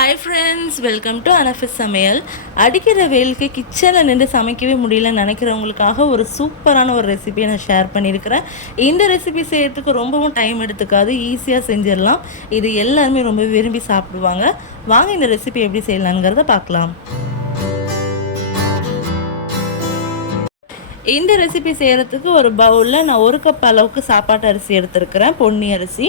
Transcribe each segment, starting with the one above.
Hi friends welcome to Anafis சமையல் அடிக்கிற வெயிலுக்கு கிச்சனில் நின்று சமைக்கவே முடியலன்னு நினைக்கிறவங்களுக்காக ஒரு சூப்பரான ஒரு ரெசிபியை நான் ஷேர் பண்ணியிருக்கிறேன். இந்த ரெசிபி செய்யறதுக்கு ரொம்பவும் டைம் எடுத்துக்காது. ஈஸியாக செஞ்சிடலாம். இது எல்லாருமே ரொம்ப விரும்பி சாப்பிடுவாங்க. வாங்க இந்த ரெசிபி எப்படி செய்யலாங்கிறத பார்க்கலாம். இந்த ரெசிபி செய்கிறதுக்கு ஒரு பவுலில் நான் ஒரு கப் அளவுக்கு சாப்பாட்டு அரிசி எடுத்திருக்கிறேன். பொன்னி அரிசி.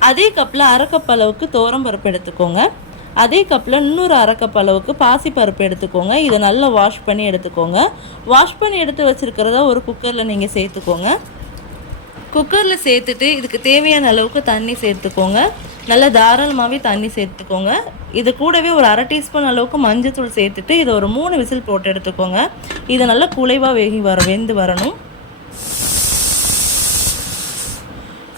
அதே கப்பில் அரை கப் அளவுக்கு தோரம் பருப்பு எடுத்துக்கோங்க. அதே கப்பில் இன்னொரு அரை கப் அளவுக்கு பாசி பருப்பு எடுத்துக்கோங்க. இதை நல்லா வாஷ் பண்ணி எடுத்துக்கோங்க. வாஷ் பண்ணி எடுத்து வச்சுருக்கிறத ஒரு குக்கரில் நீங்கள் சேர்த்துக்கோங்க. குக்கரில் சேர்த்துட்டு இதுக்கு தேவையான அளவுக்கு தண்ணி சேர்த்துக்கோங்க. நல்லா தாராளமாகவே தண்ணி சேர்த்துக்கோங்க. இது கூடவே ஒரு அரை டீஸ்பூன் அளவுக்கு மஞ்சள் சேர்த்துட்டு இதை ஒரு மூணு விசில் போட்டு எடுத்துக்கோங்க. இதை நல்லா குலைவாக வேகி வர வெந்து வரணும்.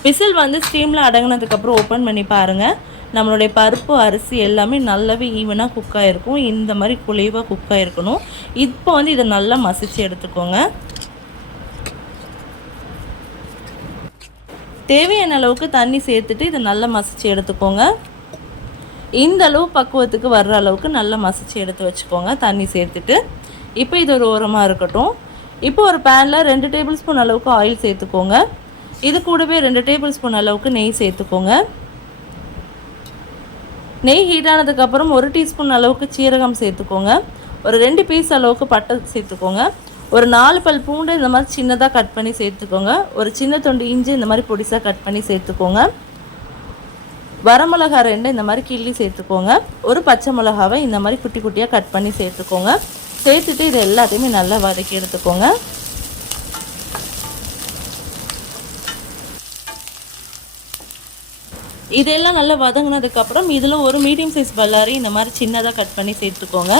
விசில் வந்து ஸ்டீமில் அடங்கினதுக்கப்புறம் ஓப்பன் பண்ணி பாருங்கள் நம்மளுடைய பருப்பு அரிசி எல்லாமே நல்லாவே ஈவனாக குக் ஆகிருக்கும் இந்த மாதிரி குலைவாக குக் ஆகிருக்கணும் இப்போ வந்து இதை நல்லா மசிச்சு எடுத்துக்கோங்க. தேவையான அளவுக்கு தண்ணி சேர்த்துட்டு இதை நல்லா மசிச்சு எடுத்துக்கோங்க. இந்த அளவு பக்குவத்துக்கு வர்ற அளவுக்கு நல்லா மசிச்சு எடுத்து வச்சுக்கோங்க தண்ணி சேர்த்துட்டு. இப்போ இது ஒரு ஓரமாக இருக்கட்டும். இப்போ ஒரு பேனில் ரெண்டு டேபிள் ஸ்பூன் அளவுக்கு ஆயில் சேர்த்துக்கோங்க. இது கூடவே ரெண்டு டேபிள் ஸ்பூன் அளவுக்கு நெய் சேர்த்துக்கோங்க. நெய் ஹீட் ஆனதுக்கப்புறம் ஒரு டீஸ்பூன் அளவுக்கு சீரகம் சேர்த்துக்கோங்க. ஒரு ரெண்டு பீஸ் அளவுக்கு பட்டை சேர்த்துக்கோங்க. ஒரு நாலு பல் பூண்டு இந்த மாதிரி சின்னதாக கட் பண்ணி சேர்த்துக்கோங்க. ஒரு சின்ன தொண்டு இஞ்சி இந்த மாதிரி பொடிசாக கட் பண்ணி சேர்த்துக்கோங்க. வரமிளகா ரெண்டு இந்த மாதிரி கிள்ளி சேர்த்துக்கோங்க. ஒரு பச்சை மிளகாவை இந்த மாதிரி குட்டி குட்டியாக கட் பண்ணி சேர்த்துக்கோங்க. சேர்த்துட்டு இது எல்லாத்தையுமே நல்லா வதக்கி எடுத்துக்கோங்க. இதெல்லாம் நல்லா வதங்கினதுக்கப்புறம் இதில் ஒரு மீடியம் சைஸ் பல்லாரி இந்த மாதிரி சின்னதாக கட் பண்ணி சேர்த்துக்கோங்க.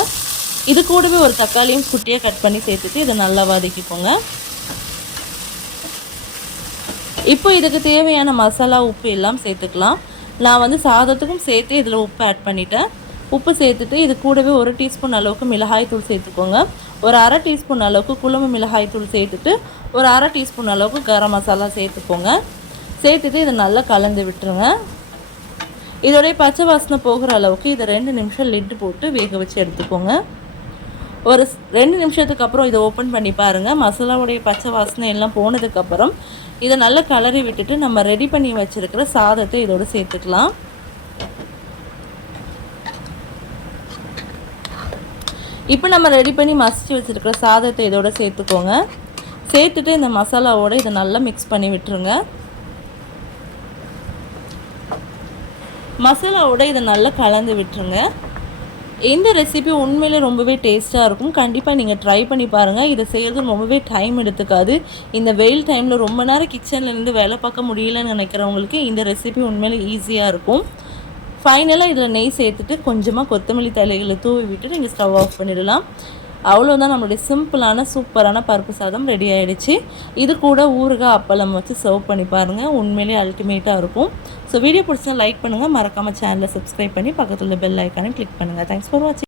இது கூடவே ஒரு தக்காளியும் குட்டியாக கட் பண்ணி சேர்த்துட்டு இதை நல்லா வதக்கிக்கோங்க. இப்போ இதுக்கு தேவையான மசாலா உப்பு எல்லாம் சேர்த்துக்கலாம். நான் வந்து சாதத்துக்கும் சேர்த்து இதில் உப்பு ஆட் பண்ணிட்டேன். உப்பு சேர்த்துட்டு இது கூடவே ஒரு டீஸ்பூன் அளவுக்கு மிளகாய் தூள் சேர்த்துக்கோங்க. ஒரு அரை டீஸ்பூன் அளவுக்கு குழம்பு மிளகாய் தூள் சேர்த்துட்டு ஒரு அரை டீஸ்பூன் அளவுக்கு கரம் மசாலா சேர்த்துக்கோங்க. சேர்த்துட்டு இதை நல்லா கலந்து விட்டுருங்க. இதோடைய பச்சை வாசனை போகிற அளவுக்கு இதை ரெண்டு நிமிஷம் லிட்டு போட்டு வேக வச்சு எடுத்துக்கோங்க. ஒரு ரெண்டு நிமிஷத்துக்கு அப்புறம் இதை ஓப்பன் பண்ணி பாருங்கள் மசாலாவுடைய பச்சை வாசனை எல்லாம் போனதுக்கப்புறம் இதை நல்லா கலரி விட்டுட்டு நம்ம ரெடி பண்ணி வச்சுருக்கிற சாதத்தை இதோடு சேர்த்துக்கலாம். இப்போ நம்ம ரெடி பண்ணி மசிச்சு வச்சுருக்கிற சாதத்தை இதோட சேர்த்துக்கோங்க. சேர்த்துட்டு இந்த மசாலாவோடு இதை நல்லா மிக்ஸ் பண்ணி விட்டுருங்க. மசாலாவோட இதை நல்லா கலந்து விட்டுருங்க. இந்த ரெசிபி உண்மையில் ரொம்பவே டேஸ்ட்டாக இருக்கும். கண்டிப்பாக நீங்கள் ட்ரை பண்ணி பாருங்கள் இதை செய்கிறது ரொம்பவே டைம் எடுத்துக்காது. இந்த வெயில் டைமில் ரொம்ப நேரம் கிச்சன்லேருந்து வேலை பார்க்க முடியலன்னு நினைக்கிறவங்களுக்கு இந்த ரெசிபி உண்மையிலே ஈஸியாக இருக்கும். ஃபைனலாக இதில் நெய் சேர்த்துட்டு கொஞ்சமாக கொத்தமல்லி தலைகளை தூவி விட்டு நீங்கள் ஸ்டவ் ஆஃப் பண்ணிடலாம். அவ்வளோதான் நம்மளுடைய சிம்பிளான சூப்பரான பருப்பு சாதம் ரெடி ஆகிடுச்சு இது கூட ஊறுகாய் அப்பளம் வச்சு சர்வ் பண்ணி பாருங்கள் உண்மையிலேயே அல்டிமேட்டாக இருக்கும். ஸோ வீடியோ பிடிச்சா லைக் பண்ணுங்கள் மறக்காமல் சேனலை சப்ஸ்கிரைப் பண்ணி பக்கத்தில் பெல் ஐக்கானே கிளிக் பண்ணுங்கள் தேங்க்ஸ் ஃபார் வாட்சிங்